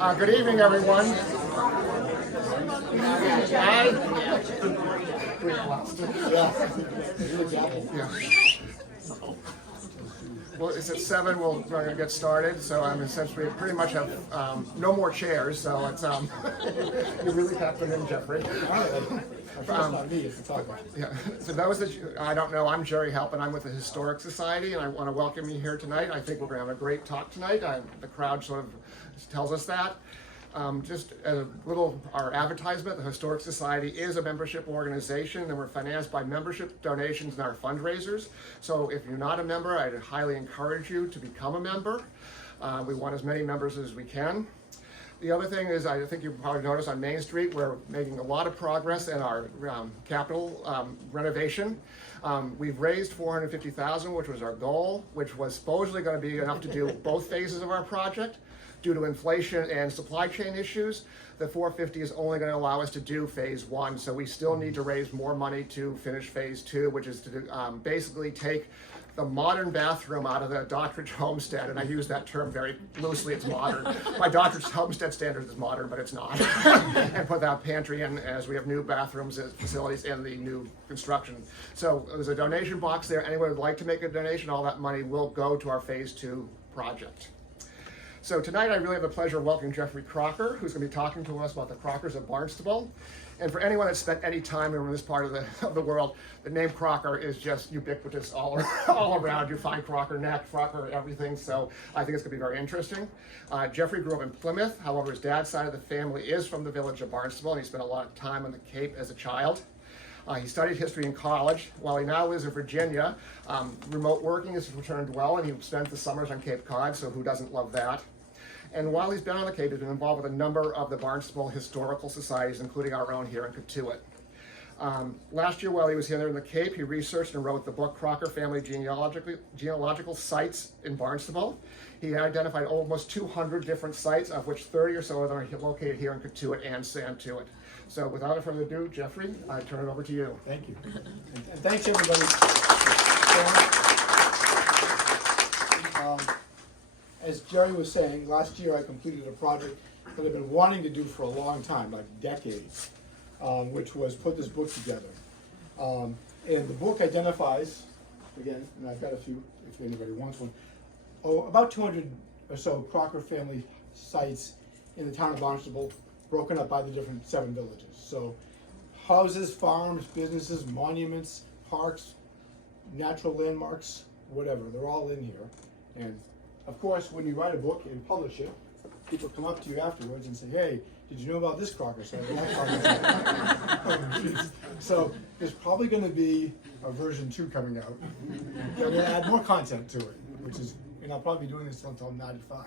Good evening, everyone. Well, it's at 7. We're going to get started. So essentially pretty much have no more chairs. So it's you really tapped it in, Jeffrey. Yeah. So those that I don't know, I'm Jerry Halp, and I'm with the Historic Society, and I want to welcome you here tonight. I think we're going to have a great talk tonight. The crowd sort of tells us that. Just a little, our advertisement, the Historic Society is a membership organization, and we're financed by membership donations and our fundraisers. So if you're not a member, I'd highly encourage you to become a member. We want as many members as we can. The other thing is, I think you probably noticed on Main Street, we're making a lot of progress in our capital renovation. We've raised $450,000, which was our goal, which was supposedly going to be enough to do both phases of our project. Due to inflation and supply chain issues, the $450 is only going to allow us to do phase 1. So we still need to raise more money to finish phase 2, which is to basically take the modern bathroom out of the Doddridge homestead, and I use that term very loosely, it's modern. My Doddridge homestead standard is modern, but it's not. And put that pantry in as we have new bathrooms and facilities in the new construction. So there's a donation box there. Anyone who would like to make a donation, all that money will go to our phase 2 project. So tonight I really have the pleasure of welcoming Jeffrey Crocker, who's going to be talking to us about the Crockers of Barnstable. And for anyone that's spent any time in this part of the world, the name Crocker is just ubiquitous all around. You find Crocker neck, Crocker everything, so I think it's going to be very interesting. Jeffrey grew up in Plymouth. However, his dad's side of the family is from the village of Barnstable, and he spent a lot of time on the Cape as a child. He studied history in college. While he now lives in Virginia, remote working has returned well, and he spent the summers on Cape Cod, so who doesn't love that? And while he's been on the Cape, he's been involved with a number of the Barnstable historical societies, including our own here in Cotuit. Last year, while he was here in the Cape, he researched and wrote the book Crocker Family Genealogical Sites in Barnstable. He identified almost 200 different sites, of which 30 or so are located here in Cotuit and Santuit. So without further ado, Jeffrey, I turn it over to you. Thank you. And thanks, everybody. As Jerry was saying, last year I completed a project that I've been wanting to do for a long time, like decades, which was put this book together. And the book identifies, again, and I've got a few if anybody wants one, about 200 or so Crocker family sites in the town of Barnstable, broken up by the different 7 villages. So houses, farms, businesses, monuments, parks, natural landmarks, whatever, they're all in here. And of course, when you write a book and publish it, people come up to you afterwards and say, hey, did you know about this Crocker site or that Crocker site? So there's probably going to be a version 2 coming out that will add more content to it, which is, and I'll probably be doing this until 95,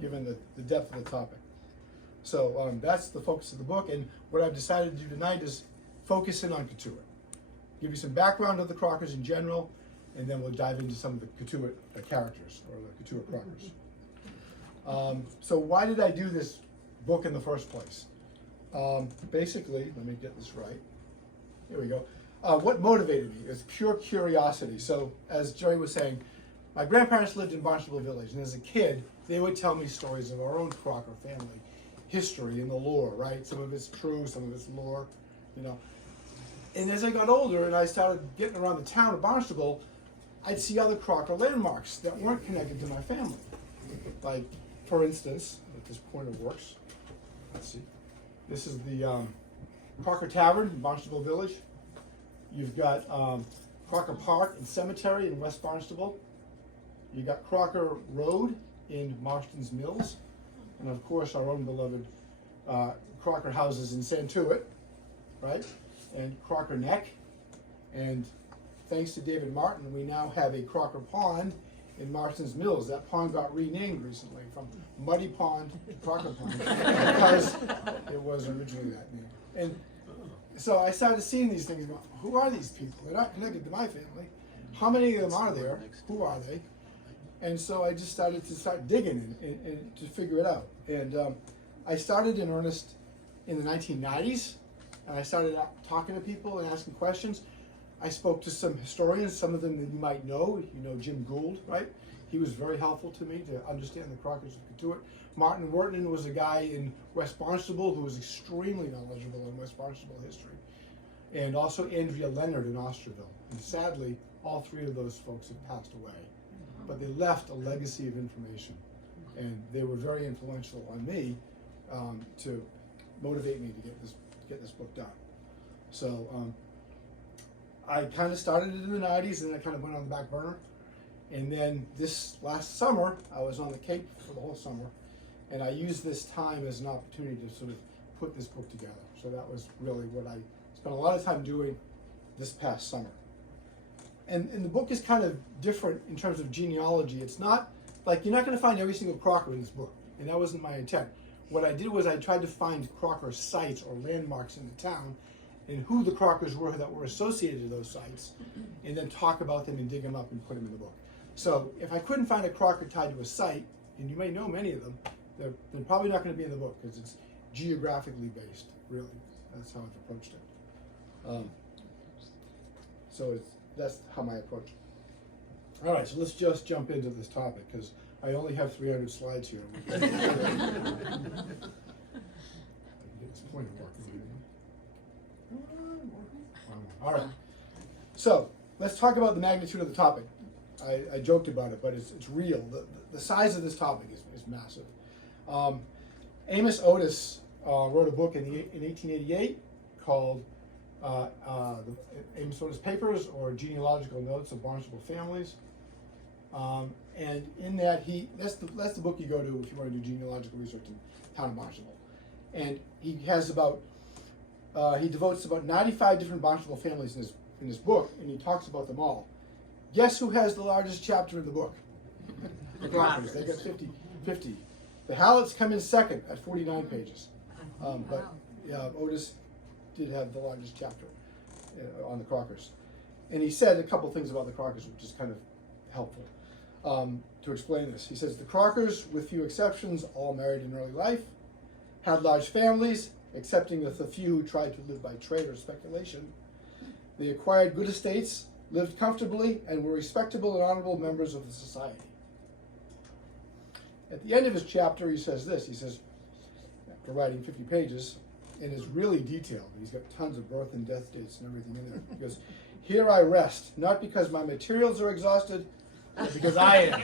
given the depth of the topic. So that's the focus of the book, and what I've decided to do tonight is focus in on Cotuit. Give you some background of the Crockers in general, and then we'll dive into some of the Cotuit characters, or the Cotuit Crockers. So why did I do this book in the first place? Basically, let me get this right. Here we go. What motivated me is pure curiosity. So as Jerry was saying, my grandparents lived in Barnstable Village, and as a kid, they would tell me stories of our own Crocker family history and the lore, right? Some of it's true, some of it's lore, you know. And as I got older and I started getting around the town of Barnstable, I'd see other Crocker landmarks that weren't connected to my family. Like, for instance, if this pointer works, let's see. This is the Crocker Tavern in Barnstable Village. You've got Crocker Park and Cemetery in West Barnstable. You got Crocker Road in Marston's Mills. And of course, our own beloved Crocker houses in Santuit, right? And Crocker Neck. And thanks to David Martin, we now have a Crocker Pond in Marston's Mills. That pond got renamed recently from Muddy Pond to Crocker Pond because it was originally that name. And so I started seeing these things. Going, who are these people? They're not connected to my family. How many of them are there? Who are they? And so I just started to start digging and to figure it out. And I started in earnest in the 1990s, and I started talking to people and asking questions. I spoke to some historians, some of them that you might know. You know Jim Gould, right? He was very helpful to me to understand the Crockers of Cotuit. Martin Wharton was a guy in West Barnstable who was extremely knowledgeable in West Barnstable history. And also Andrea Leonard in Osterville. And sadly, all three of those folks have passed away. But they left a legacy of information. And they were very influential on me to motivate me to get this book done. So I kind of started it in the 90s, and then I kind of went on the back burner. And then this last summer, I was on the Cape for the whole summer, and I used this time as an opportunity to sort of put this book together. So that was really what I spent a lot of time doing this past summer. And the book is kind of different in terms of genealogy. It's not, like, you're not going to find every single Crocker in this book, and that wasn't my intent. What I did was I tried to find Crocker sites or landmarks in the town and who the Crockers were that were associated to those sites, and then talk about them and dig them up and put them in the book. So if I couldn't find a Crocker tied to a site, and you may know many of them, they're probably not going to be in the book because it's geographically based, really. That's how I've approached it. So that's how my approach. All right, so let's just jump into this topic because I only have 300 slides here. I can get this pointer working. All right, so let's talk about the magnitude of the topic. I joked about it, but it's real. The size of this topic is massive. Amos Otis wrote a book in 1888 called Amos Otis Papers, or Genealogical Notes of Barnstable Families. And in that, that's the book you go to if you want to do genealogical research in Town of Barnstable. And he has he devotes about 95 different Barnstable families in his book, and he talks about them all. Guess who has the largest chapter in the book? The Crockers. They got 50. The Hallets come in second at 49 pages. But yeah, Otis did have the largest chapter on the Crockers. And he said a couple things about the Crockers, which is kind of helpful to explain this. He says, the Crockers, with few exceptions, all married in early life, had large families, excepting the few who tried to live by trade or speculation. They acquired good estates, lived comfortably, and were respectable and honorable members of the society. At the end of his chapter, he says this. He says, after writing 50 pages, and is really detailed. He's got tons of birth and death dates and everything in there. He goes, here I rest, not because my materials are exhausted, but because I am.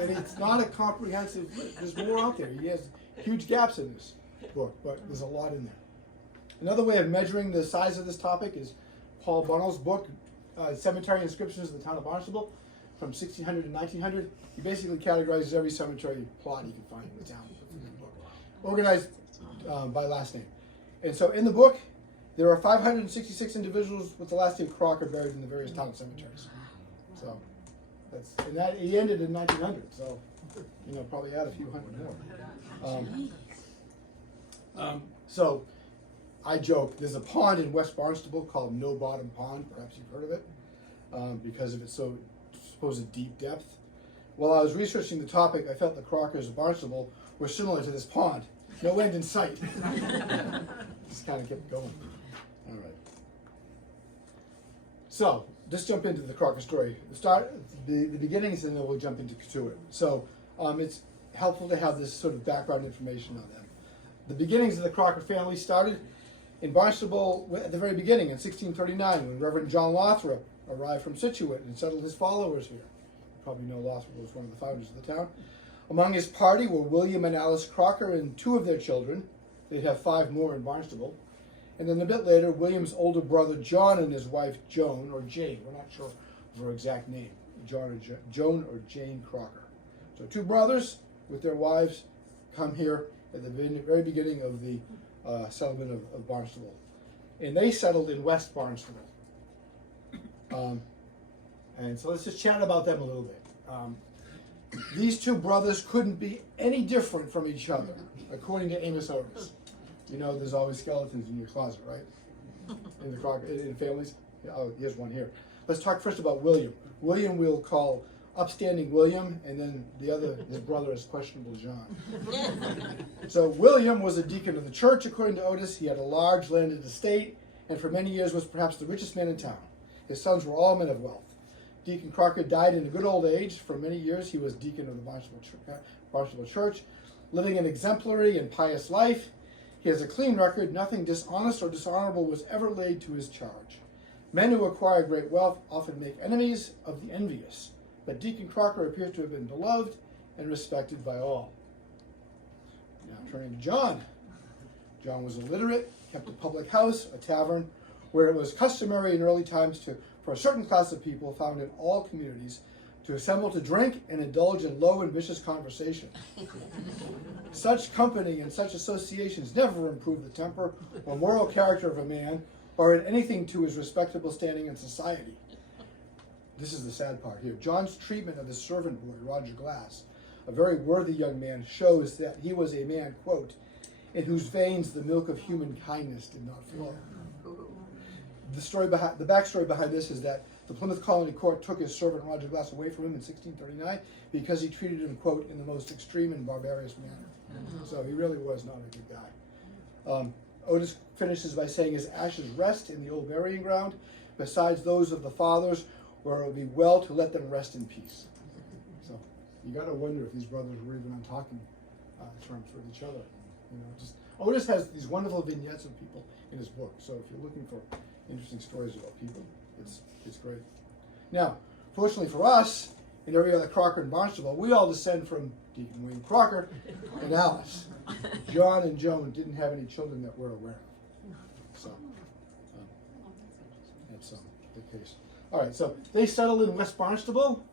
And it's not a comprehensive, there's more out there. He has huge gaps in this book, but there's a lot in there. Another way of measuring the size of this topic is Paul Bunnell's book, Cemetery Inscriptions of the Town of Barnstable, from 1600 to 1900. He basically categorizes every cemetery plot he can find in the town. Organized by last name. And so in the book, there are 566 individuals with the last name Crocker buried in the various town cemeteries. So he ended in 1900, so probably add a few hundred more. So I joke, there's a pond in West Barnstable called No Bottom Pond, perhaps you've heard of it, because of its supposed deep depth. While I was researching the topic, I felt the Crockers of Barnstable were similar to this pond. No end in sight. Just kind of kept going. All right. So, let's jump into the Crocker story. The beginnings, and then we'll jump into Cotuit. So, it's helpful to have this sort of background information on them. The beginnings of the Crocker family started in Barnstable at the very beginning in 1639 when Reverend John Lothrop arrived from Santuit and settled his followers here. You probably know Lothrop was one of the founders of the town. Among his party were William and Alice Crocker and two of their children. They'd have 5 more in Barnstable. And then a bit later, William's older brother John and his wife Joan, or Jane, we're not sure of her exact name, Joan or Jane Crocker. So 2 brothers with their wives come here at the very beginning of the settlement of Barnstable. And they settled in West Barnstable. And so let's just chat about them a little bit. These 2 brothers couldn't be any different from each other, according to Amos Otis. There's always skeletons in your closet, right? In families. Oh, here's one here. Let's talk first about William. William we'll call upstanding William, and then his brother is questionable John. So William was a deacon of the church, according to Otis. He had a large landed estate, and for many years was perhaps the richest man in town. His sons were all men of wealth. Deacon Crocker died in a good old age. For many years, he was deacon of the Barnstable Church, living an exemplary and pious life. He has a clean record. Nothing dishonest or dishonorable was ever laid to his charge. Men who acquire great wealth often make enemies of the envious, but Deacon Crocker appears to have been beloved and respected by all. Now turning to John. John was illiterate, kept a public house, a tavern, where it was customary in early times for a certain class of people found in all communities to assemble to drink and indulge in low and vicious conversation. Such company and such associations never improve the temper or moral character of a man, or add anything to his respectable standing in society. This is the sad part here. John's treatment of his servant boy, Roger Glass, a very worthy young man, shows that he was a man, quote, in whose veins the milk of human kindness did not flow. The backstory behind this is that the Plymouth Colony Court took his servant Roger Glass away from him in 1639 because he treated him, quote, in the most extreme and barbarous manner. So he really was not a good guy. Otis finishes by saying his ashes rest in the old burying ground, besides those of the fathers, where it will be well to let them rest in peace. So you got to wonder if these brothers were even on talking terms with each other. You know, just Otis has these wonderful vignettes of people in his book. So if you're looking for interesting stories about people, it's great. Now, fortunately for us, and every other Crocker in Barnstable, we all descend from Deacon William Crocker and Alice. John and Joan didn't have any children that we're aware of. So that's the case. All right, so they settled in West Barnstable.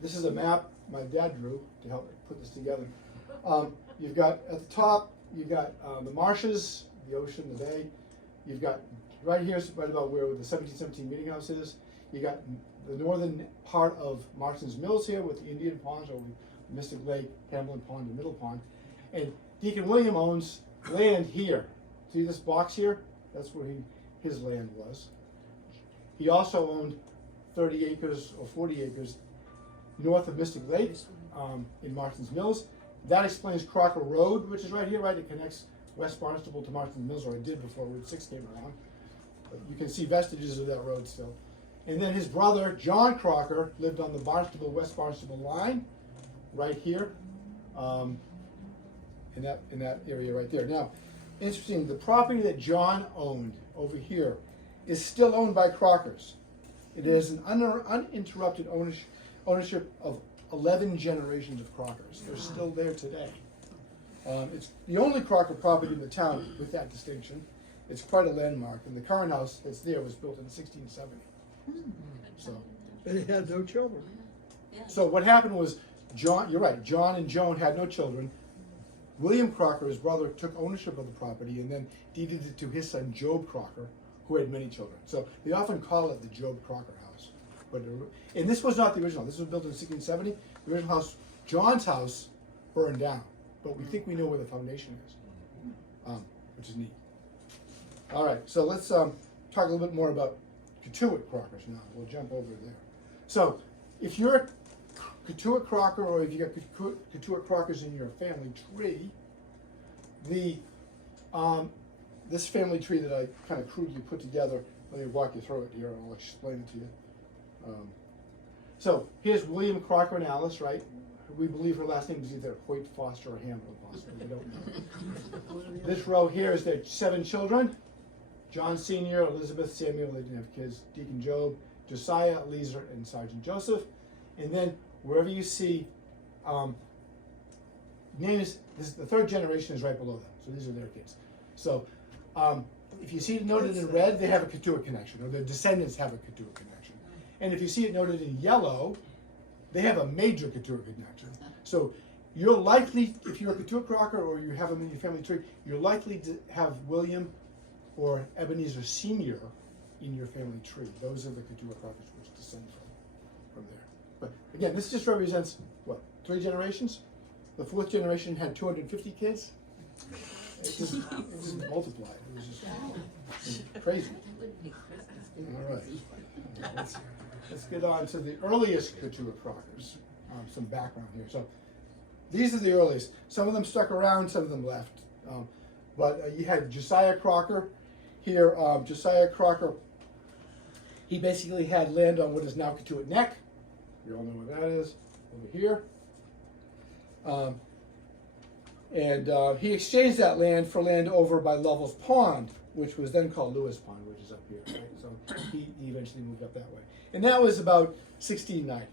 This is a map my dad drew to help put this together. You've got at the top, you've got the marshes, the ocean, the bay. You've got right here, right about where the 1717 meeting house is. You got the northern part of Marston's Mills here with the Indian Ponds over Mystic Lake, Hamlin Pond, and Middle Pond. And Deacon William owns land here. See this box here? That's where his land was. He also owned 30 acres or 40 acres north of Mystic Lake in Marston's Mills. That explains Crocker Road, which is right here, right? It connects West Barnstable to Marston's Mills, or it did before Route 6 came along. But you can see vestiges of that road still. And then his brother, John Crocker, lived on the Barnstable-West Barnstable line, right here, in that area right there. Now, interesting, the property that John owned over here is still owned by Crockers. It is an uninterrupted ownership of 11 generations of Crockers. They're still there today. It's the only Crocker property in the town with that distinction. It's quite a landmark, and the current house that's there was built in 1670. So, And he had no children. so what happened was, John, you're right, John and Joan had no children. William Crocker, his brother, took ownership of the property and then deeded it to his son, Job Crocker, who had many children. So they often call it the Job Crocker house. And this was not the original. This was built in 1670. The original house, John's house, burned down. But we think we know where the foundation is, which is neat. All right, so let's talk a little bit more about Cotuit Crockers now. We'll jump over there. So if you're a Cotuit Crocker, or if you got Cotuit Crockers in your family tree, this family tree that I kind of crudely put together, let me walk you through it here and I'll explain it to you. So here's William Crocker and Alice, right? We believe her last name is either Hoyt, Foster, or Hamlin, possibly. We don't know. This row here is their 7 children. John Sr., Elizabeth, Samuel, they didn't have kids, Deacon Job, Josiah, Eliezer, and Sergeant Joseph. And then wherever you see names, the 3rd generation is right below them. So these are their kids. So if you see it noted in red, they have a Cotuit connection, or their descendants have a Cotuit connection. And if you see it noted in yellow, they have a major Cotuit connection. So you're likely, if you're a Cotuit Crocker or you have them in your family tree, you're likely to have William or Ebenezer Sr. in your family tree. Those are the Cotuit Crockers which descend from there. But again, this just represents, what, 3 generations? The 4th generation had 250 kids. It just multiplied. It was just crazy. All right. Let's get on to the earliest Cotuit Crockers. Some background here. So these are the earliest. Some of them stuck around, some of them left. But you had Josiah Crocker here. Josiah Crocker, He basically had land on what is now Cotuit Neck. You all know what that is, over here. He exchanged that land for land over by Lovell's Pond, which was then called Lewis Pond, which is up here. Right? So he eventually moved up that way. And that was about 1690.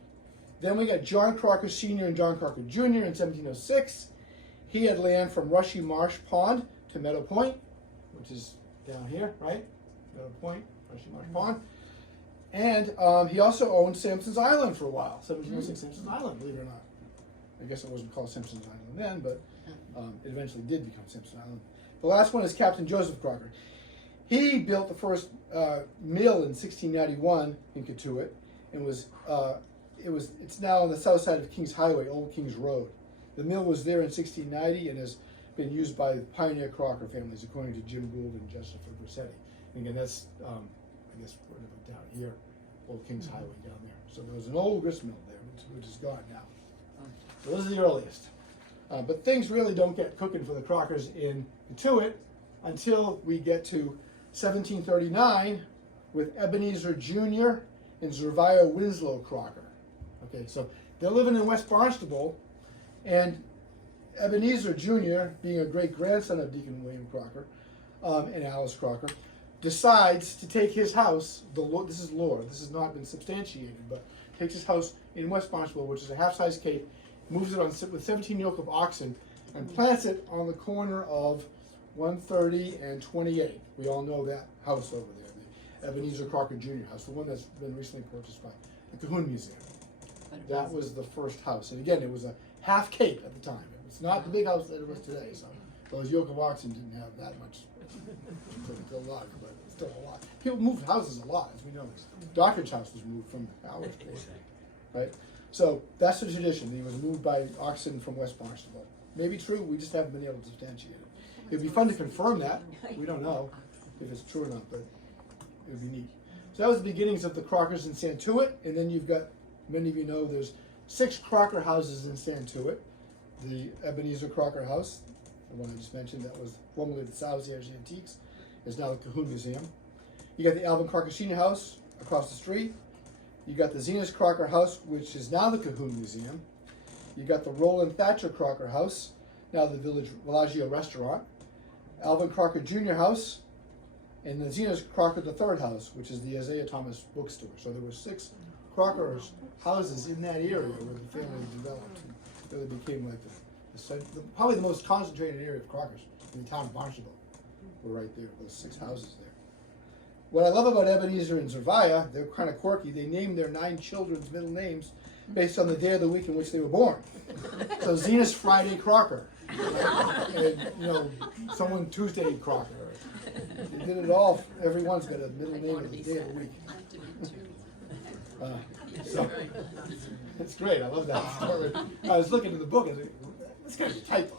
Then we got John Crocker Sr. and John Crocker Jr. in 1706. He had land from Rushy Marsh Pond to Meadow Point, which is down here, right? Meadow Point, Rushy Marsh Pond. And he also owned Sampson's Island for a while. 1706 Sampson's Island, believe it or not. I guess it wasn't called Sampson's Island then, but it eventually did become Sampson's Island. The last one is Captain Joseph Crocker. He built the first mill in 1691 in Cotuit, and it's now on the south side of King's Highway, Old King's Road. The mill was there in 1690 and has been used by the pioneer Crocker families, according to Jim Gould and Jessica Grassetti. And again, that's I guess down here, Old King's Highway down there. So there was an old grist mill there, which is gone now. So those are the earliest. But things really don't get cooking for the Crockers in Cotuit until we get to 1739 with Ebenezer Jr. and Zerviah Winslow Crocker. Okay, so they're living in West Barnstable, and Ebenezer Jr., being a great-grandson of Deacon William Crocker and Alice Crocker, decides to take his house, this is lore, this has not been substantiated, but takes his house in West Barnstable, which is a half-size cape, moves it on with 17 yoke of oxen, and plants it on the corner of 130 and 28. We all know that house over there, the Ebenezer Crocker Jr. house, the one that's been recently purchased by the Cahoon Museum. That was the first house. And again, it was a half cape at the time. It was not the big house that it was today, so those yoke of oxen didn't have that much to lug, but still a lot. People moved houses a lot, as we know. Dockridge house was moved from Howard's Place, right? So that's the tradition. He was moved by oxen from West Barnstable. Maybe true, we just haven't been able to substantiate it. It'd be fun to confirm that. We don't know if it's true or not, but it would be neat. So that was the beginnings of the Crockers in Santuit, and then you've got, many of you know, there's 6 Crocker houses in Santuit. The Ebenezer Crocker house, the one I just mentioned, that was formerly the Salazar's Antiques, is now the Cahoon Museum. You got the Alvin Crocker Senior house across the street. You got the Zenas Crocker house, which is now the Cahoon Museum. You got the Roland Thatcher Crocker house, now the Village Bellagio restaurant. Alvin Crocker Jr. house, and the Zenas Crocker III house, which is the Isaiah Thomas bookstore. So there were 6 Crockers houses in that area where the family developed. It really became like probably the most concentrated area of Crockers in the town of Barnstable. Were right there, those 6 houses there. What I love about Ebenezer and Zerviah, they're kind of quirky. They named their 9 children's middle names based on the day of the week in which they were born. So Zenas Friday Crocker, and someone Tuesday Crocker. They did it all. Everyone's got a middle name of the day of the week. So it's great. I love that story. I was looking at the book and I was like, this guy's a typo.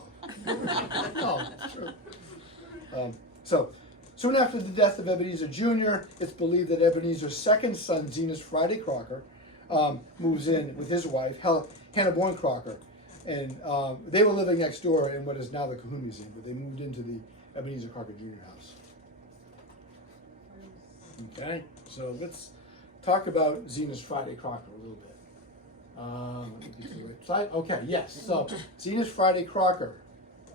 No, it's true. So soon after the death of Ebenezer Jr., it's believed that Ebenezer's second son, Zenas Friday Crocker, moves in with his wife, Hannah Bourne Crocker. And they were living next door in what is now the Cahoon Museum, but they moved into the Ebenezer Crocker Jr. house. Okay, so let's talk about Zenas Friday Crocker a little bit. Let me get to the right side. Okay, yes, so Zenas Friday Crocker,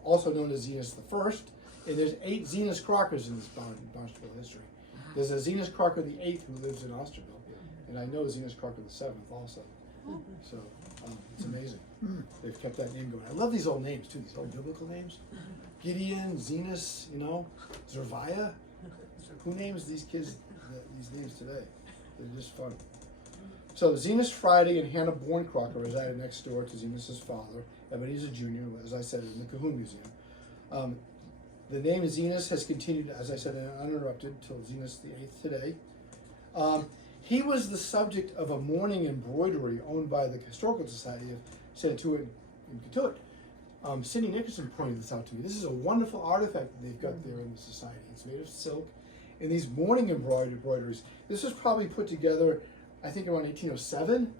also known as Zenas the First, and there's 8 Zenas Crockers in this Barnstable history. There's a Zenas Crocker the 8th who lives in Osterville, and I know Zenas Crocker the 7th also. So it's amazing. They've kept that name going. I love these old names too, these old biblical names. Gideon, Zenas, Zerviah. Who names these kids these names today? They're just fun. So Zenas Friday and Hannah Bourne Crocker resided next door to Zenas' father, Ebenezer Jr., as I said, in the Cahoon Museum. The name Zenas has continued, as I said, uninterrupted till Zenas the 8th today. He was the subject of a mourning embroidery owned by the Historical Society of Santuit and Cotuit. Cindy Nickerson pointed this out to me. This is a wonderful artifact that they've got there in the society. It's made of silk, and these mourning embroideries. This was probably put together, I think, around 1807.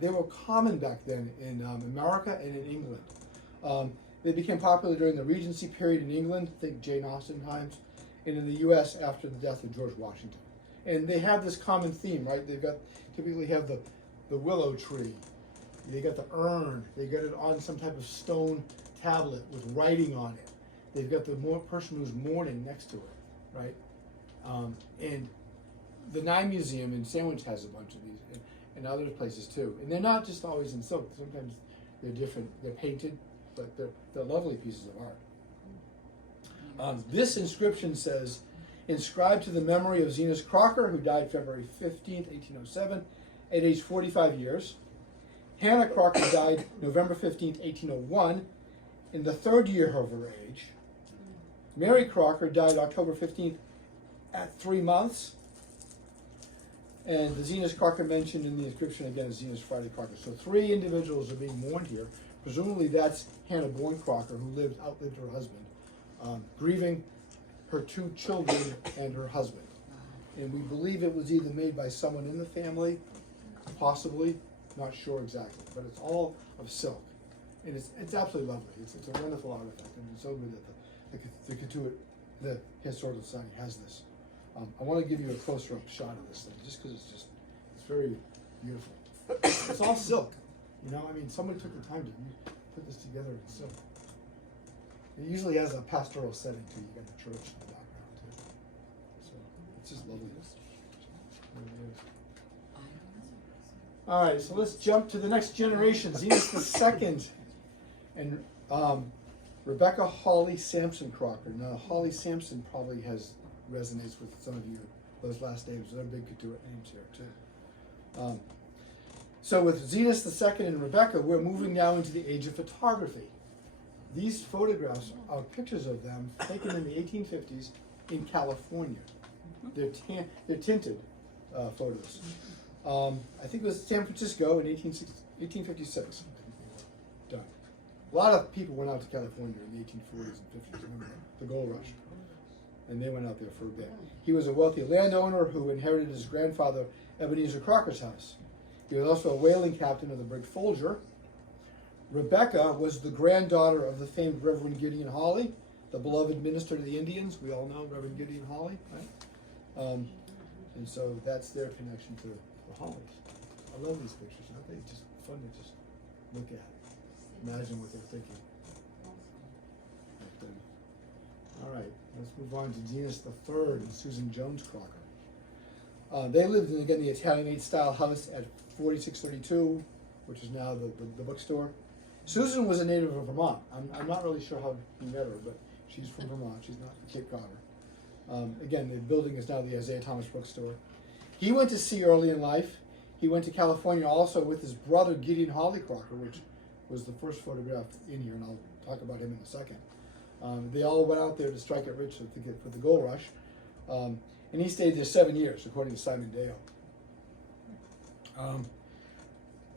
They were common back then in America and in England. They became popular during the Regency period in England, think Jane Austen times, and in the U.S. after the death of George Washington. And they have this common theme, right? They've got, typically have the willow tree. They got the urn. They got it on some type of stone tablet with writing on it. They've got the person who's mourning next to it, right? And the Nye Museum in Sandwich has a bunch of these, and other places too. And they're not just always in silk. Sometimes they're different. They're painted, but they're lovely pieces of art. This inscription says, "Inscribed to the memory of Zenas Crocker, who died February 15th, 1807, at age 45 years. Hannah Crocker died November 15th, 1801, in the 3rd year of her age. Mary Crocker died October 15th at 3 months. And the Zenas Crocker mentioned in the inscription again is Zenas Friday Crocker." So 3 individuals are being mourned here. Presumably that's Hannah Bourne Crocker, who outlived her husband, grieving her 2 children and her husband. And we believe it was either made by someone in the family, possibly, not sure exactly, but it's all of silk. And it's absolutely lovely. It's a wonderful artifact, and it's so good that the Cotuit, the Historical Society, has this. I want to give you a closer up shot of this thing, just because it's very beautiful. It's all silk, you know. I mean, someone took the time to put this together in silk. It usually has a pastoral setting too. You got the church in the background too, so it's just lovely. All right, so let's jump to the next generation, Zenas II, and Rebecca Hawley Sampson Crocker. Now, Hawley Sampson probably resonates with some of you. Those last names, they're big Cotuit names here too. So with Zenas II and Rebecca, we're moving now into the age of photography. These photographs are pictures of them taken in the 1850s in California. They're tinted photos. I think it was San Francisco in 1856. Done. A lot of people went out to California in the 1840s and 50s, remember the gold rush. And they went out there for a bit. He was a wealthy landowner who inherited his grandfather Ebenezer Crocker's house. He was also a whaling captain of the brig Folger. Rebecca was the granddaughter of the famed Reverend Gideon Hawley, the beloved minister to the Indians. We all know Reverend Gideon Hawley, right? And so that's their connection to the Hawleys. I love these pictures, aren't they? Just fun to just look at. Imagine what they're thinking. All right, let's move on to Zenas III and Susan Jones Crocker. They lived in, again, the Italianate style house at 4632, which is now the bookstore. Susan was a native of Vermont. I'm not really sure how he met her, but she's from Vermont. She's not Cape Codder. Again, the building is now the Isaiah Thomas bookstore. He went to sea early in life. He went to California also with his brother Gideon Hawley Crocker, which was the first photograph in here, and I'll talk about him in a second. They all went out there to strike it rich for the gold rush. And he stayed there 7 years, according to Simon Dale.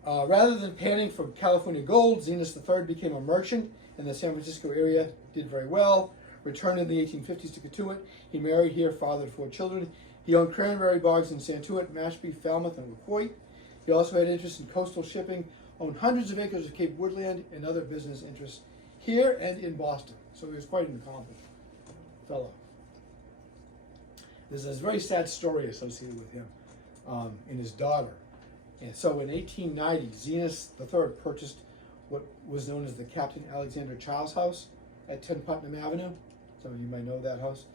Rather than panning for California gold, Zenas III became a merchant in the San Francisco area, did very well, returned in the 1850s to Cotuit. He married here, fathered 4 children. He owned cranberry bogs in Santuit, Mashpee, Falmouth, and Cotuit. He also had interest in coastal shipping, owned hundreds of acres of Cape Woodland and other business interests here and in Boston. So he was quite an accomplished fellow. There's a very sad story associated with him and his daughter. And so in 1890, Zenas III purchased what was known as the Captain Alexander Childs House at 10 Putnam Avenue. Some of you might know that house.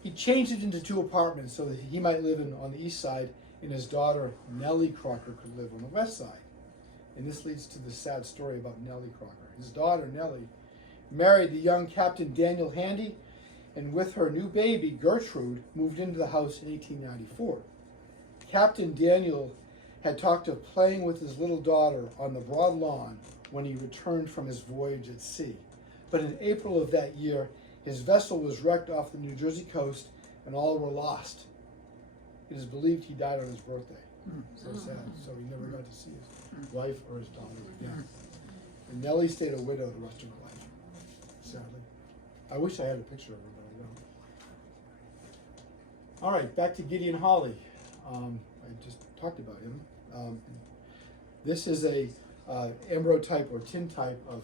He changed it into 2 apartments so that he might live on the east side and his daughter Nellie Crocker could live on the west side. And this leads to the sad story about Nellie Crocker. His daughter Nellie married the young Captain Daniel Handy, and with her new baby Gertrude moved into the house in 1894. Captain Daniel had talked of playing with his little daughter on the broad lawn when he returned from his voyage at sea. But in April of that year, his vessel was wrecked off the New Jersey coast and all were lost. It is believed he died on his birthday. So sad. So he never got to see his wife or his daughter again. And Nellie stayed a widow the rest of her life, sadly. I wish I had a picture of her, but I don't. All right, back to Gideon Hawley. I just talked about him. This is a ambrotype or tintype of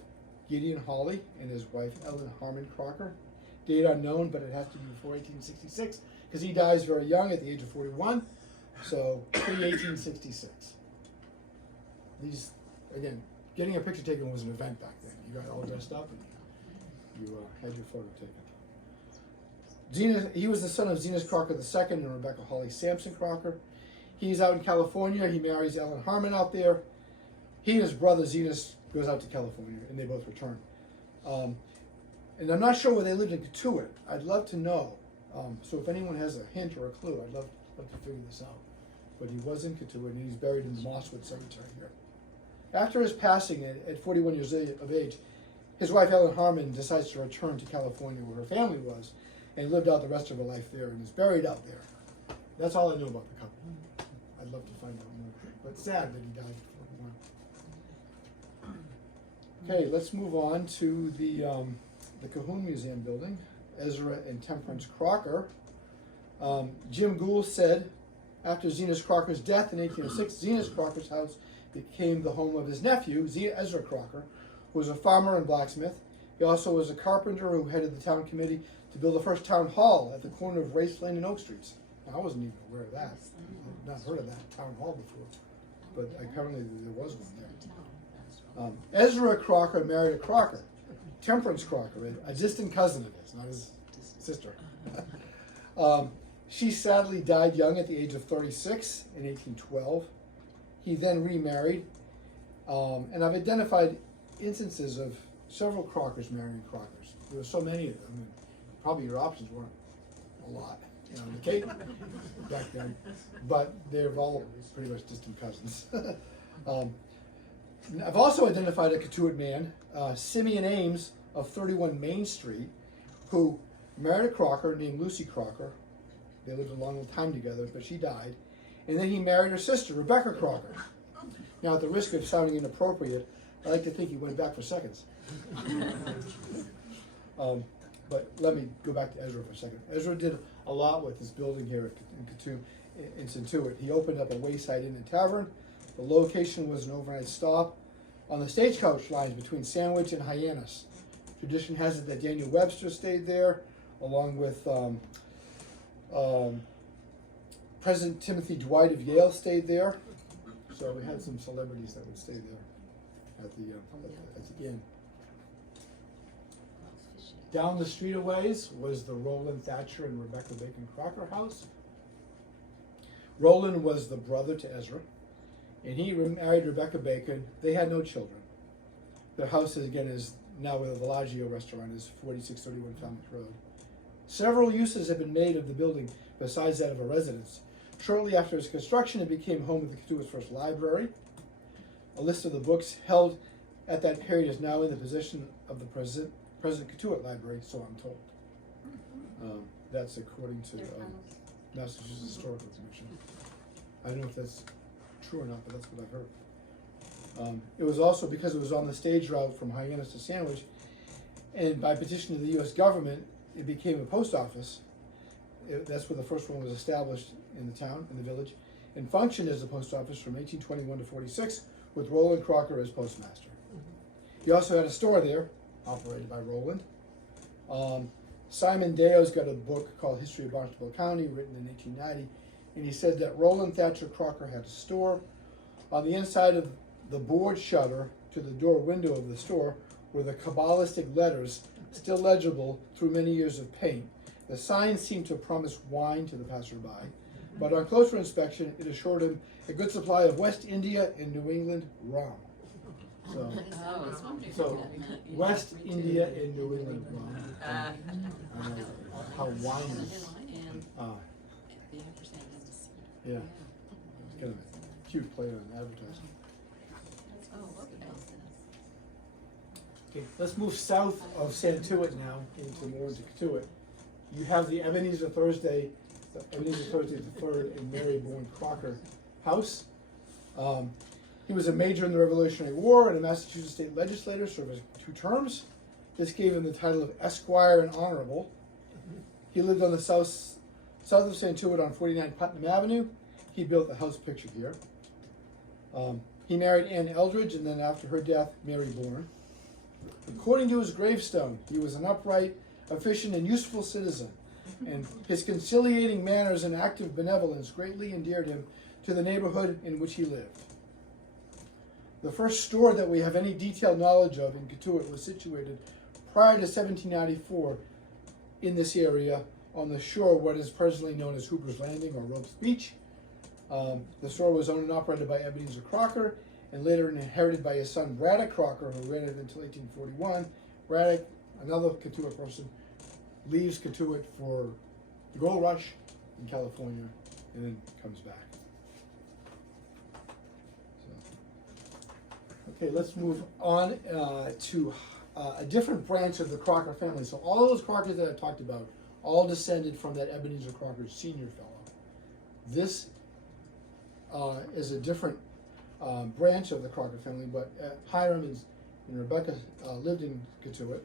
Gideon Hawley and his wife Ellen Harmon Crocker. date unknown, but it has to be before 1866, because he dies very young at the age of 41, so pre-1866. These, again, getting a picture taken was an event back then. You got all dressed up and you had your photo taken. He was the son of Zenas Crocker II and Rebecca Holly Sampson Crocker. He's out in California. He marries Ellen Harmon out there. He and his brother Zenas goes out to California, and they both return. And I'm not sure where they lived in Cotuit. I'd love to know. So if anyone has a hint or a clue, I'd love to figure this out. But he was in Cotuit, and he's buried in the Mosswood Cemetery here. After his passing at 41 years of age, his wife Ellen Harmon decides to return to California where her family was, and lived out the rest of her life there, and is buried out there. That's all I know about the couple. I'd love to find out more, but sad that he died at 41. Okay, let's move on to the Cahoon Museum building. Ezra and Temperance Crocker. Jim Gould said, after Zenas Crocker's death in 1806, Zenas Crocker's house became the home of his nephew, Ezra Crocker, who was a farmer and blacksmith. He also was a carpenter who headed the town committee to build the first town hall at the corner of Race Lane and Oak Streets. Now, I wasn't even aware of that. I've not heard of that town hall before, but apparently there was one there. Ezra Crocker married a Crocker, Temperance Crocker, a distant cousin of his, not his sister. She sadly died young at the age of 36 in 1812. He then remarried, and I've identified instances of several Crockers marrying Crockers. There were so many of them, and probably your options weren't a lot, okay, back then. But they're all pretty much distant cousins. I've also identified a Cotuit man, Simeon Ames of 31 Main Street, who married a Crocker named Lucy Crocker. They lived a long time together, but she died. And then he married her sister, Rebecca Crocker. Now, at the risk of sounding inappropriate, I like to think he went back for seconds. But let me go back to Ezra for a second. Ezra did a lot with this building here in Cotuit and Santuit. He opened up a wayside inn and tavern. The location was an overnight stop on the stagecoach lines between Sandwich and Hyannis. Tradition has it that Daniel Webster stayed there, along with President Timothy Dwight of Yale stayed there. So we had some celebrities that would stay there at the inn. Down the street a ways was the Roland Thatcher and Rebecca Bacon Crocker house. Roland was the brother to Ezra, and he married Rebecca Bacon. They had no children. Their house, again, is now where the Villaggio restaurant is, 4631 Falmouth Road. Several uses have been made of the building besides that of a residence. Shortly after its construction, it became home of the Cotuit's first library. A list of the books held at that period is now in the possession of the President Cotuit Library, so I'm told. That's according to Massachusetts Historical Commission. I don't know if that's true or not, but that's what I've heard. It was also because it was on the stage route from Hyannis to Sandwich, and by petition of the U.S. government, it became a post office. That's where the first one was established in the town, in the village, and functioned as a post office from 1821 to 46, with Roland Crocker as postmaster. He also had a store there, operated by Roland. Simon Deo's got a book called History of Barnstable County, written in 1890, and he said that Roland Thatcher Crocker had a store. On the inside of the board shutter to the door window of the store were the Kabbalistic letters, still legible through many years of paint. The sign seemed to promise wine to the passerby, but on closer inspection, it assured him a good supply of West India and New England rum. So West India and New England rum. How wine is. Yeah. It's kind of a cute play on advertising. Okay, let's move south of Santuit now into more into Cotuit. You have the Ebenezer Thursday III and Mary Bourne Crocker house. He was a major in the Revolutionary War and a Massachusetts state legislator, served 2 terms. This gave him the title of Esquire and Honorable. He lived on the south of Santuit on 49 Putnam Avenue. He built the house pictured here. He married Anne Eldridge, and then after her death, Mary Bourne. According to his gravestone, he was an upright, efficient, and useful citizen, and his conciliating manners and active benevolence greatly endeared him to the neighborhood in which he lived. The first store that we have any detailed knowledge of in Cotuit was situated prior to 1794 in this area on the shore of what is presently known as Hooper's Landing or Ropes Beach. The store was owned and operated by Ebenezer Crocker and later inherited by his son Braddock Crocker, who ran it until 1841. Braddock, another Cotuit person, leaves Cotuit for the gold rush in California and then comes back. Okay, let's move on to a different branch of the Crocker family. So all those Crockers that I talked about all descended from that Ebenezer Crocker Sr. fellow. This is a different branch of the Crocker family, but Hiram and Rebecca lived in Cotuit,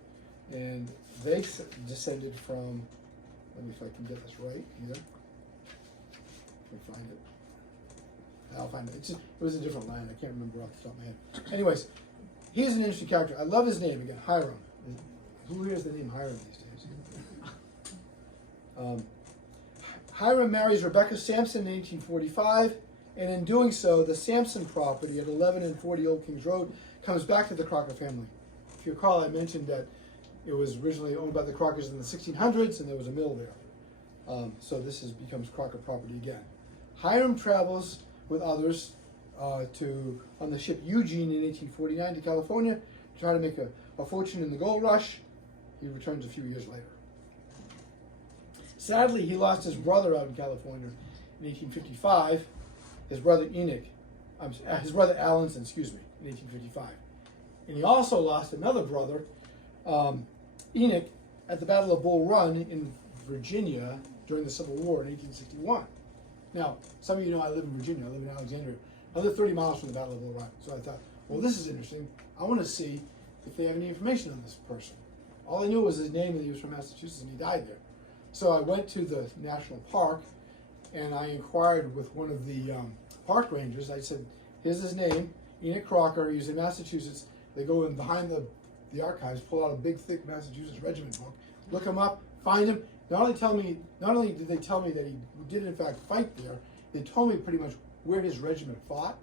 and they descended from, let me see if I can get this right here. Let me find it. I'll find it. It was a different line. I can't remember off the top of my head. Anyways, he's an interesting character. I love his name again, Hiram. Who hears the name Hiram these days? Hiram marries Rebecca Sampson in 1845, and in doing so, the Sampson property at 11 and 40 Old Kings Road comes back to the Crocker family. If you recall, I mentioned that it was originally owned by the Crockers in the 1600s, and there was a mill there. So this becomes Crocker property again. Hiram travels with others on the ship Eugene in 1849 to California to try to make a fortune in the gold rush. He returns a few years later. Sadly, he lost his brother out in California in 1855. His brother Allenson, in 1855. And he also lost another brother, Enoch, at the Battle of Bull Run in Virginia during the Civil War in 1861. Now, some of you know I live in Virginia. I live in Alexandria. I live 30 miles from the Battle of Bull Run. So I thought, well, this is interesting. I want to see if they have any information on this person. All I knew was his name, and he was from Massachusetts, and he died there. So I went to the national park, and I inquired with one of the park rangers. I said, here's his name, Enoch Crocker. He's in Massachusetts. They go in behind the archives, pull out a big, thick Massachusetts regiment book, look him up, find him. Not only did they tell me that he did in fact fight there, they told me pretty much where his regiment fought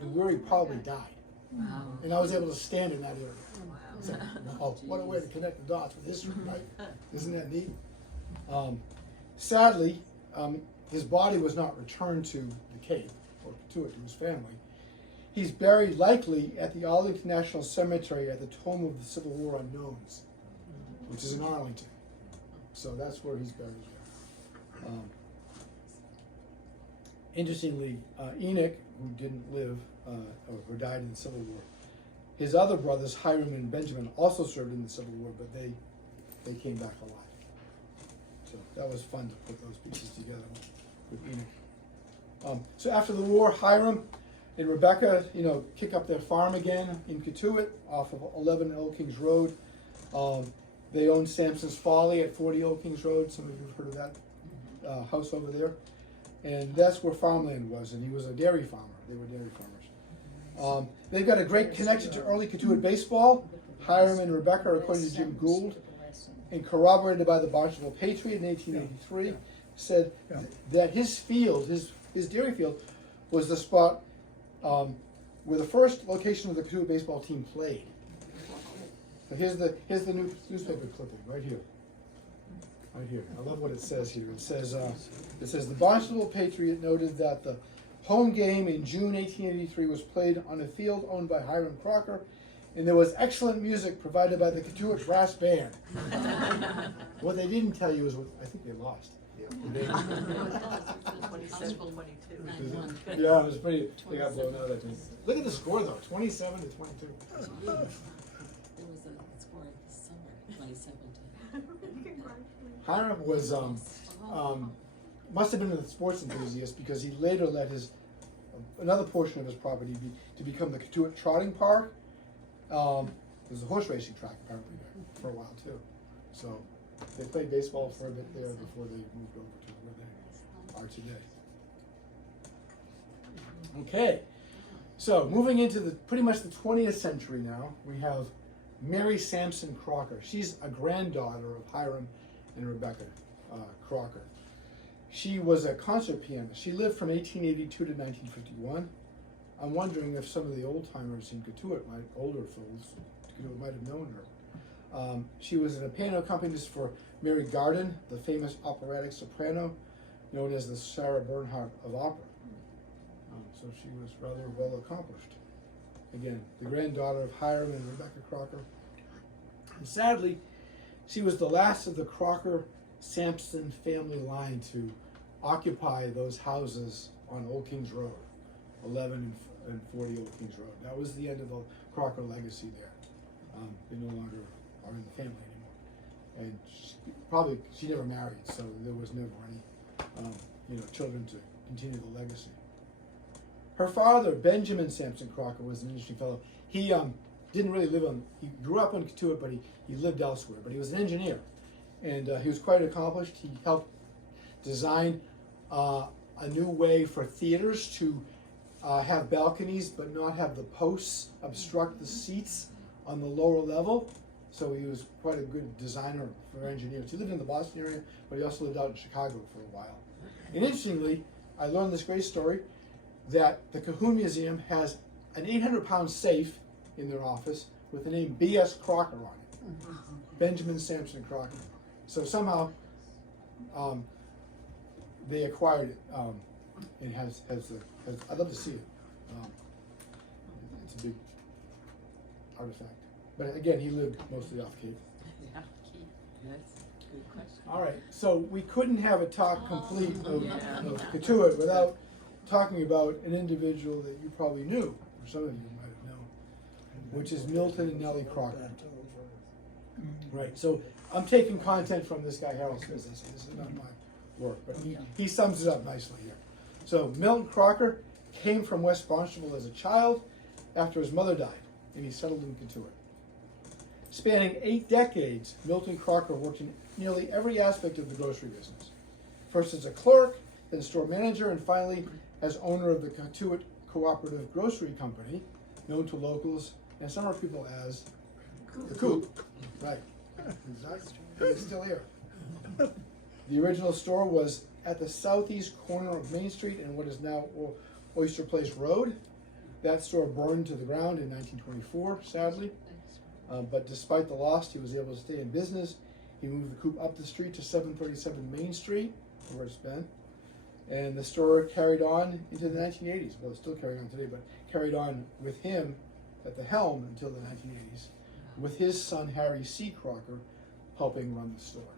and where he probably died. Wow. And I was able to stand in that area. Wow. So, oh, what a way to connect the dots with history, right? Isn't that neat? Sadly, his body was not returned to the Cape or to his family. He's buried likely at the Arlington National Cemetery at the Tomb of the Civil War Unknowns, which is in Arlington. So that's where he's buried. Interestingly, Enoch, who didn't live or died in the Civil War, his other brothers, Hiram and Benjamin, also served in the Civil War, but they came back alive. So that was fun to put those pieces together with Enoch. So after the war, Hiram and Rebecca, kick up their farm again in Cotuit off of 11 Old Kings Road. They own Sampson's Folly at 40 Old Kings Road. Some of you have heard of that house over there. And that's where farmland was, and he was a dairy farmer. They were dairy farmers. They've got a great connection to early Cotuit baseball. Hiram and Rebecca, according to Jim Gould, and corroborated by the Barnstable Patriot in 1883, said that his field, his dairy field, was the spot where the first location of the Cotuit baseball team played. So here's the newspaper clipping right here. Right here. I love what it says here. It says the Barnstable Patriot noted that the home game in June 1883 was played on a field owned by Hiram Crocker, and there was excellent music provided by the Cotuit Brass Band. What they didn't tell you is I think they lost. 27-22. Yeah, it was pretty. They got blown out. I think. Look at the score though, 27-22. There was a score this summer, 27 to. Hiram was must have been a sports enthusiast because he later let another portion of his property to become the Cotuit Trotting Park. There's a horse racing track apparently there for a while too. So they played baseball for a bit there before they moved over to where they are today. Okay, so moving into pretty much the 20th century now, we have Mary Sampson Crocker. She's a granddaughter of Hiram and Rebecca Crocker. She was a concert pianist. She lived from 1882 to 1951. I'm wondering if some of the old timers in Cotuit, older folks, might have known her. She was a piano accompanist for Mary Garden, the famous operatic soprano, known as the Sarah Bernhardt of opera. So she was rather well accomplished. Again, the granddaughter of Hiram and Rebecca Crocker. And sadly, she was the last of the Crocker-Sampson family line to occupy those houses on Old Kings Road, 11 and 40 Old Kings Road. That was the end of the Crocker legacy there. They no longer are in the family anymore. And she never married, so there was never any children to continue the legacy. Her father, Benjamin Sampson Crocker, was an interesting fellow. He didn't really he grew up in Cotuit, but he lived elsewhere. But he was an engineer, and he was quite accomplished. He helped design a new way for theaters to have balconies, but not have the posts obstruct the seats on the lower level. So he was quite a good designer for engineers. He lived in the Boston area, but he also lived out in Chicago for a while. And interestingly, I learned this great story that the Cahoon Museum has an 800-pound safe in their office with the name B.S. Crocker on it. Benjamin Sampson Crocker. So somehow they acquired it. It has I'd love to see it. It's a big artifact. But again, he lived mostly off Cape. Yeah, okay. That's a good question. All right, so we couldn't have a talk complete of Cotuit without talking about an individual that you probably knew, or some of you might have known, which is Milton and Nellie Crocker. Right, so I'm taking content from this guy, Harold Smith. This is not my work, but he sums it up nicely here. So Milton Crocker came from West Barnstable as a child after his mother died, and he settled in Cotuit. Spanning 8 decades, Milton Crocker worked in nearly every aspect of the grocery business. First as a clerk, then store manager, and finally as owner of the Cotuit Cooperative Grocery Company, known to locals and summer people as the Coop. Right. Exactly. It's still here. The original store was at the southeast corner of Main Street and what is now Oyster Place Road. That store burned to the ground in 1924, sadly. But despite the loss, he was able to stay in business. He moved the Coop up the street to 737 Main Street, where it's been. And the store carried on into the 1980s. Well, it's still carrying on today, but carried on with him at the helm until the 1980s, with his son Harry C. Crocker helping run the store.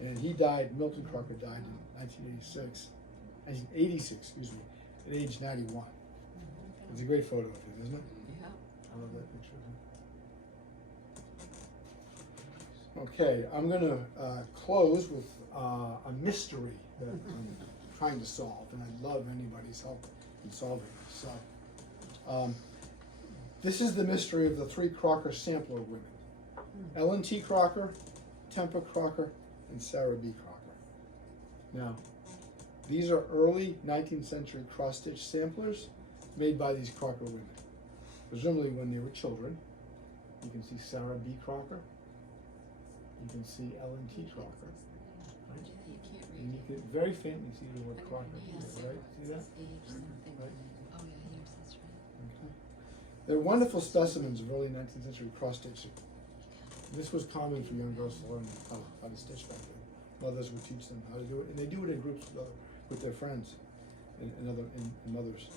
And he died, Milton Crocker died in 1986, excuse me, at age 91. It's a great photo of him, isn't it? Yeah. I love that picture of him. Okay, I'm going to close with a mystery that I'm trying to solve, and I'd love anybody's help in solving this. So, this is the mystery of the 3 Crocker sampler women: Ellen T. Crocker, Tempa Crocker, and Sarah B. Crocker. Now, these are early 19th century cross-stitch samplers made by these Crocker women, presumably when they were children. You can see Sarah B. Crocker. You can see Ellen T. Crocker. Right? You can't read And you it. can very faintly see the word Crocker, Yes. right? See that? Age something. Right. Oh, yeah, yours, that's right. Okay. They're wonderful specimens of early 19th century cross-stitching. This was common for young girls to learn how to stitch back then. Mothers would teach them how to do it, and they do it in groups with their friends and mothers.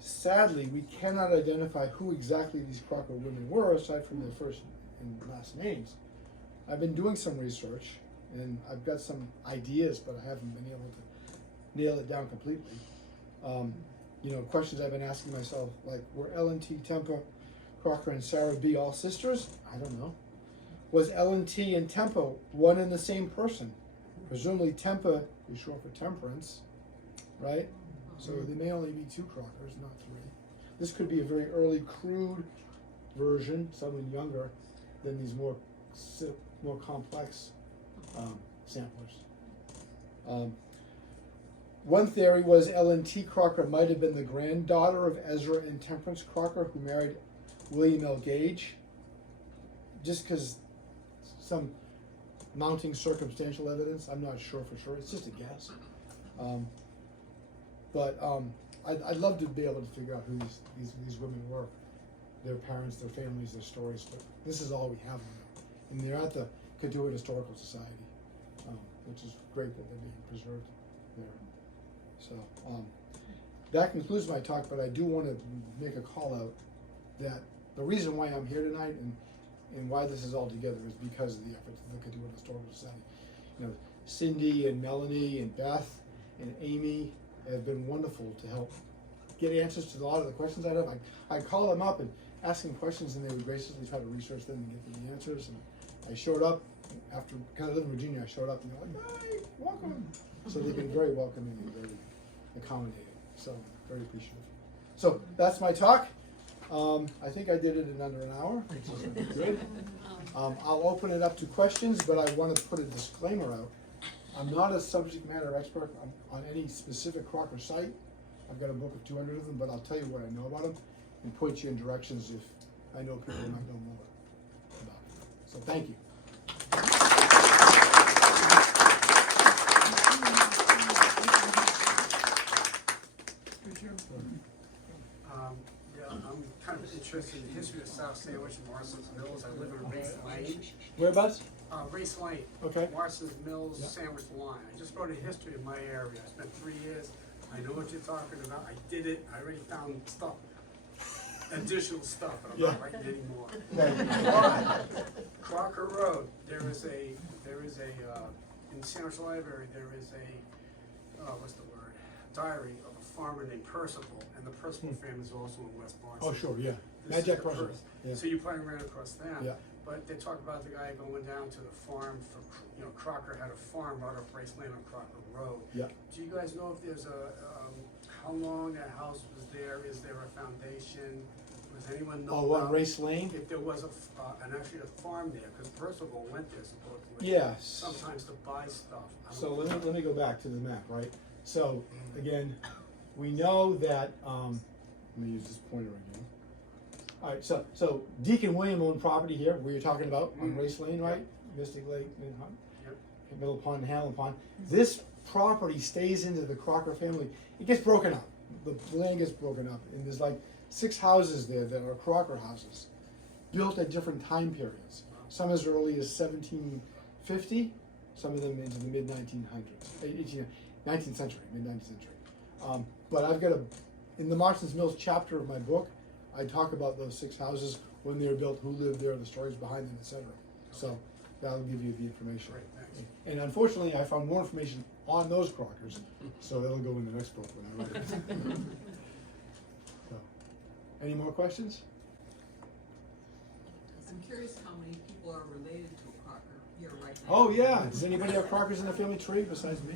Sadly, we cannot identify who exactly these Crocker women were, aside from their first and last names. I've been doing some research, and I've got some ideas, but I haven't been able to nail it down completely. Questions I've been asking myself, like, were Ellen T. Tempa Crocker and Sarah B. all sisters? I don't know. Was Ellen T. and Tempa one and the same person? Presumably Tempa is short for temperance, right? So there may only be 2 Crockers, not 3. This could be a very early, crude version, someone younger than these more complex samplers. One theory was Ellen T. Crocker might have been the granddaughter of Ezra and Temperance Crocker, who married William L. Gage. just because some mounting circumstantial evidence, I'm not sure for sure, it's just a guess. I'd love to be able to figure out who these women were, their parents, their families, their stories, but this is all we have on them. And they're at the Cotuit Historical Society, which is great that they're being preserved there. So, that concludes my talk, but I do want to make a call out that the reason why I'm here tonight and why this is all together is because of the efforts of the Cotuit Historical Society. You know, Cindy and Melanie and Beth and Amy have been wonderful to help get answers to a lot of the questions I have. I call them up and ask them questions, and they would graciously try to research them and get them the answers. And I showed up after, because I live in Virginia, I showed up and they're like, "Hi, welcome." So they've been very welcoming and very accommodating. So very appreciative. So that's my talk. I think I did it in under an hour, which is good. I'll open it up to questions, but I want to put a disclaimer out. I'm not a subject matter expert on any specific Crocker site. I've got a book of 200 of them, but I'll tell you what I know about them and point you in directions if I know people who might know more about it. So thank you. I'm kind of interested in the history of South Sandwich and Marston's Mills. I live in Race Lane. Whereabouts? Race Lane. Okay. Marston's Mills, Yeah. Sandwich Line. I just wrote a history of my area. I spent 3 years. I know what you're talking about. I did it. I already found stuff, additional stuff, but I'm not Yeah. writing anymore. Okay. Crocker Road. There is a in Sandwich Library. There is what's the word? Diary of a farmer named Percival, and the Percival family is also in West Barnstable. Oh, sure, yeah. This Mad is Jack the Percival. first. Yeah. So you probably ran across them. Yeah. But they talk about the guy going down to the farm for, Crocker had a farm right off Race Lane on Crocker Road. Yeah. Do you guys know if there's how long that house was there? Is there a foundation? Does anyone know? Oh, on about Race Lane? if there was actually a farm there? Because Percival went there supposedly. Yes. Sometimes to buy stuff. I don't So know. let me go back to the map, right? So again, we know that let me use this pointer again. All right, so Deacon William owned property here, where you're talking about on Mhm. Race Lane, right? Yep. Mystic Lake, Yep. Middle Pond, and Hallam Pond. This property stays into the Crocker family. It gets broken up. The land gets broken up, and there's like 6 houses there that are Crocker houses, built at different time periods. Some as early as 1750, some of them into the mid-1900s, 19th century, mid-19th century. But I've got in the Marston's Mills chapter of my book, I talk about those 6 houses, when they were built, who lived there, the stories behind them, etc. So that'll give you the information. Great, thanks. And unfortunately, I found more information on those Crockers, so that'll go in the next book when I write it. So, any more questions? I'm curious how many people are related to a Crocker here right now. Oh yeah, does anybody have Crockers in the family tree besides me?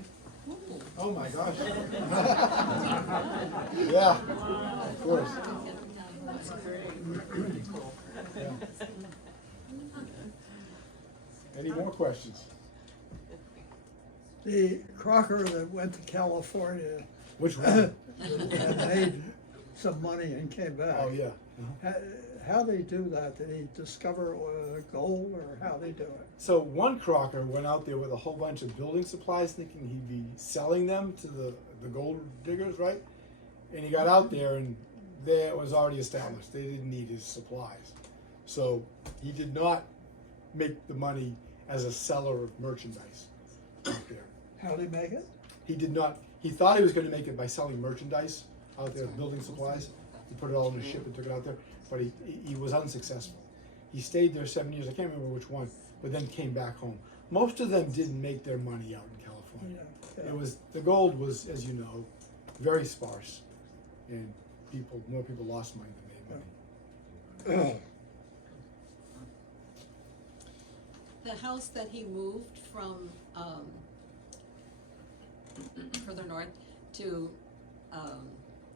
Ooh. Oh my gosh. Yeah, of course. That's Pretty cool. Yeah. Any more questions? The Crocker that went to California Which one? and made some money and came back. Oh yeah. How they do that? Did he discover gold, or how they do it? So one Crocker went out there with a whole bunch of building supplies, thinking he'd be selling them to the gold diggers, right? And he got out there, and there it was already established. They didn't need his supplies, so he did not make the money as a seller of merchandise out there. How did he make it? He did not. He thought he was going to make it by selling merchandise out there, building supplies. He put it all in a ship and took it out there, but he was unsuccessful. He stayed there 7 years. I can't remember which one, but then came back home. Most of them didn't make their money out in California. Yeah. It was the gold was, as you know, very sparse, and more people lost money than made money. The house that he moved from, further north to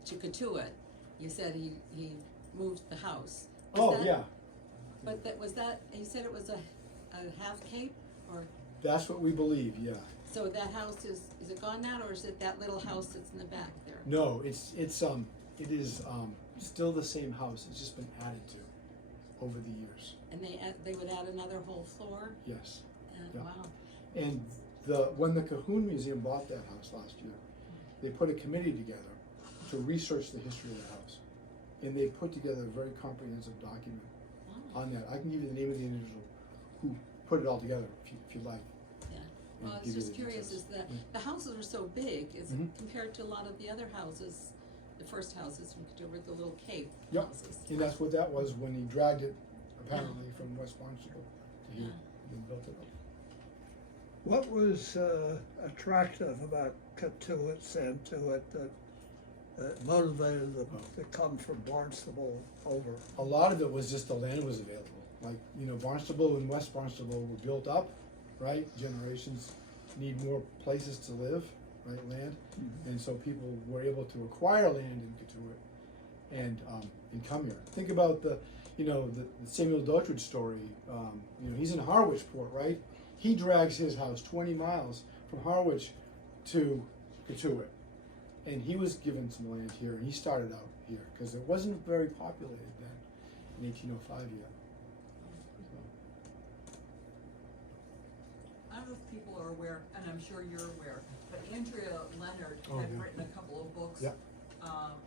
Cotuit, you said he moved the house. Was Oh that- yeah, But he said it was a half cape, or, that's what we believe. Yeah. so that house is it gone now, or is it that little house that's in the back there? No, it is still the same house. It's just been added to over the years. And they would add another whole floor? Yes. Yeah. Wow. And when the Cahoon Museum bought that house last year, they put a committee together to research the history of the house. And they put together a very comprehensive document Wow. on that. I can give you the name of the individual who put it all together if you'd like. Yeah. and Well, I was give you just the curious, details. is the houses are so big, is Mhm. compared to a lot of the other houses, the first houses from Cotuit, the little cape Yep. houses. And that's what that was when he dragged it, apparently, from West Barnstable to here, and built it up. What was attractive about Cotuit, Santuit, that motivated them to come from Barnstable over? A lot of it was just the land was available. Like, Barnstable and West Barnstable were built up, right? Generations need more places to live, right, land. And so people were able to acquire land in Cotuit and come here. Think about the Samuel Dottridge story. He's in Harwichport, right? He drags his house 20 miles from Harwich to Cotuit. And he was given some land here, and he started out here, because it wasn't very populated then, in 1805 yet. I don't know if people are aware, and I'm sure you're aware, but Andrea Leonard Oh, had yeah. written a couple of books Yeah.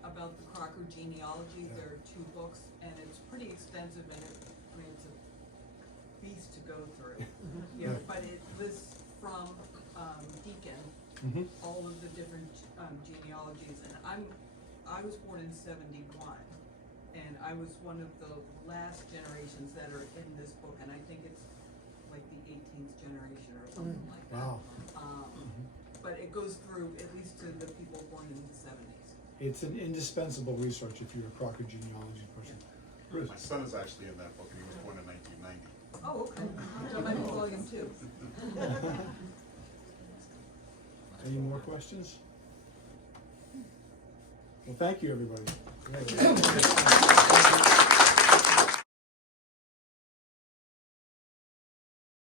about the Crocker genealogy. Yeah. There are 2 books, and it's pretty extensive, and it's a beast to go through. Yeah, but it lists from Deacon Mhm. all of the different genealogies, and I was born in 71, and I was one of the last generations that are in this book, and I think it's like the 18th generation or something like that. Wow. But it goes through at least to the people born in the 70s. It's an indispensable research if you're a Crocker genealogy person. My son is actually in that book, and he was born in 1990. Oh, okay. So might be volume 2. Any more questions? Well, thank you, everybody.